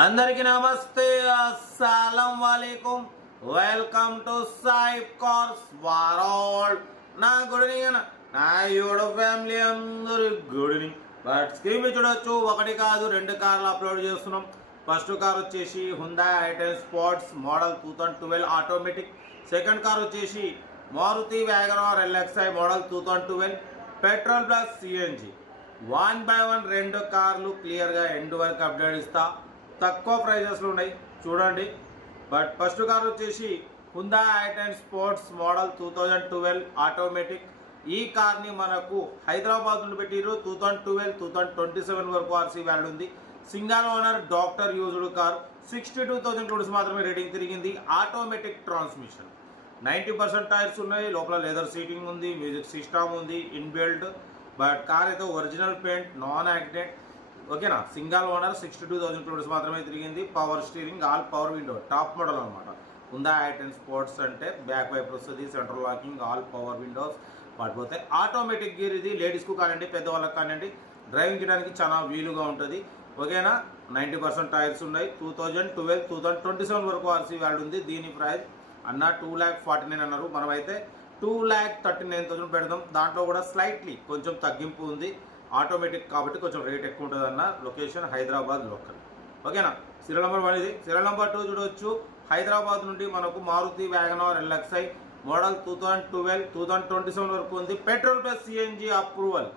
అందరికీ నమస్తే, అస్సలం వాలేకుం. Welcome to Saib cars world. నా గుడ్ ఈవినింగ్ నా యూట్యూబ్ ఫ్యామిలీ అందరూ గుడ్ ఈవినింగ్. బట్ స్క్రీన్ మీద చూడొచ్చు, ఒకటి కాదు రెండు కార్లు అప్లోడ్ చేస్తున్నాం. ఫస్ట్ కార్ వచ్చేసి Hyundai i10 sports model 2012 automatic. Second car వచ్చేసి Maruti WagonR LXi model 2012 petrol plus CNG. 1/1 రెండు కార్లు క్లియర్గా ఎండ్ వరకు అప్డేట్ ఇస్తా. తక్కువ ప్రైజెస్లో ఉన్నాయి చూడండి. బట్ ఫస్ట్ కార్ వచ్చేసి Hyundai i10 sports model 2012 automatic. ఈ కార్ని మనకు హైదరాబాద్ నుండి పెట్టిరు. 2012-2027 వరకు ఆర్సీ వ్యాలిడ్ ఉంది. Single owner doctor used car. 62,000 kilometres మాత్రమే రేటింగ్ తిరిగింది. Automatic transmission. 90% టైర్స్ ఉన్నాయి. లోపల లెదర్ సీటింగ్ ఉంది, మ్యూజిక్ సిస్టమ్ ఉంది ఇన్బిల్ట్. బట్ కార్ అయితే ఒరిజినల్ పెయింట్, నాన్ యాక్సిడెంట్. ఓకేనా. సింగల్ ఓనర్, 62,000 కిలోమీటర్స్ మాత్రమే తిరిగింది. Power steering, all power window, top model అనమాట. హ్యుండాయ్ i10 స్పోర్ట్స్ అంటే బ్యాక్ వైపు వస్తుంది, central locking, all power Windows పడిపోతే. ఆటోమేటిక్ గేర్ ఇది. లేడీస్కు కానివ్వండి, పెద్దవాళ్ళకి కానివ్వండి, డ్రైవింగ్ చేయడానికి చాలా వీలుగా ఉంటుంది. ఓకేనా. 90% టైర్స్ ఉన్నాయి. 2012-2027 వరకు ఆర్సీ వ్యాలిడ్ ఉంది. దీని ప్రైస్ అన్న 2,49,000 అన్నారు. మనమైతే 2,39,000 పెడదాం. దాంట్లో కూడా స్లైట్లీ కొంచెం తగ్గింపు ఉంది. ఆటోమేటిక్ కాబట్టి కొంచెం రేట్ ఎక్కువ ఉంటుంది అన్న. Location Hyderabad local. ఓకేనా. సీరియల్ నెంబర్ 1 ఇది. సీరియల్ నెంబర్ 2 చూడవచ్చు. హైదరాబాద్ నుండి మనకు మారుతి వ్యాగనార్ LXi మోడల్ 2012-2027 వరకు ఉంది. Petrol plus CNG approval.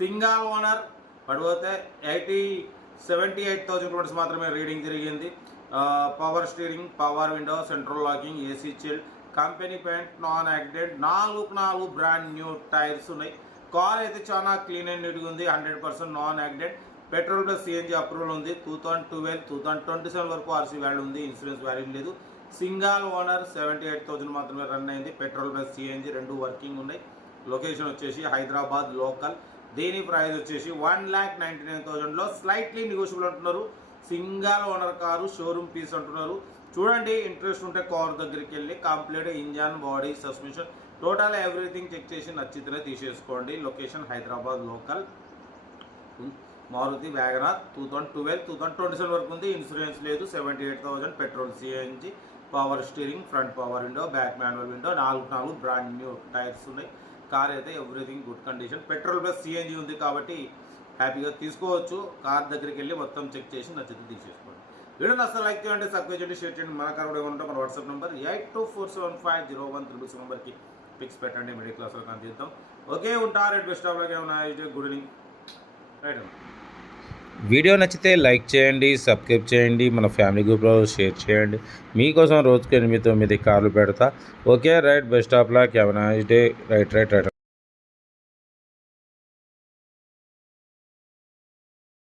Single owner. పడిపోతే 78,000 కిలోమీటర్స్ మాత్రమే రీడింగ్ తిరిగింది. Power steering, power window, central locking, AC chill, company paint, non accident, 4 brand new tyres ఉన్నాయి. కార్ అయితే చాలా క్లీన్ అండ్ నీట్గా ఉంది. 100% non accident. Petrol plus CNG approval ఉంది. 2012-2027 వరకు ఆర్సీ వ్యాల్యూ ఉంది. ఇన్సూరెన్స్ వ్యాల్యూ లేదు. Single owner. 78,000 మాత్రమే రన్ అయింది. పెట్రోల్ ప్లస్ సిఎన్జి రెండు వర్కింగ్ ఉన్నాయి. లొకేషన్ వచ్చేసి హైదరాబాద్ లోకల్. దీని ప్రైస్ వచ్చేసి 1,99,000లో స్లైట్లీ నెగోషియబుల్ అంటున్నారు. Single owner car, showroom piece అంటున్నారు. చూడండి, ఇంట్రెస్ట్ ఉంటే కార్ దగ్గరికి వెళ్ళి complete engine, body, suspension, total everything check చేసి నచ్చితేనే తీసేసుకోండి. Location Hyderabad local. Maruti WagonR 2012-2027 వరకు ఉంది. ఇన్సూరెన్స్ లేదు. 78,000. Petrol CNG, power steering, front power window, back manual window, 4 brand new tyres ఉన్నాయి. కార్ అయితే everything good condition. Petrol plus CNG ఉంది కాబట్టి హ్యాపీగా తీసుకోవచ్చు. కార్ దగ్గరికి వెళ్ళి మొత్తం చెక్ చేసి నచ్చితే తీసేసుకోండి. వీడియో నచ్చ లైక్ చేయండి, సబ్స్క్రైబ్ చేయండి, షేర్ చేయండి. మన కార్ కూడా ఏమంటే మన వాట్సాప్ నెంబర్ 8247501377 నెంబర్కి పిక్స్ పెట్టండి. మిడిల్ క్లాస్లో కనిపిద్దాం. ఓకే, ఉంటారు. Rate best of like. ఏమన్నా గుడ్ ఈవినింగ్. రైట్. వీడియో నచ్చితే లైక్ చేయండి, సబ్స్క్రైబ్ చేయండి, మన ఫ్యామిలీ గ్రూప్లో షేర్ చేయండి. మీకోసం రోజుకి 8-9 కార్లు పెడతా. Okay, right. Best of luck. Have a nice day. Right.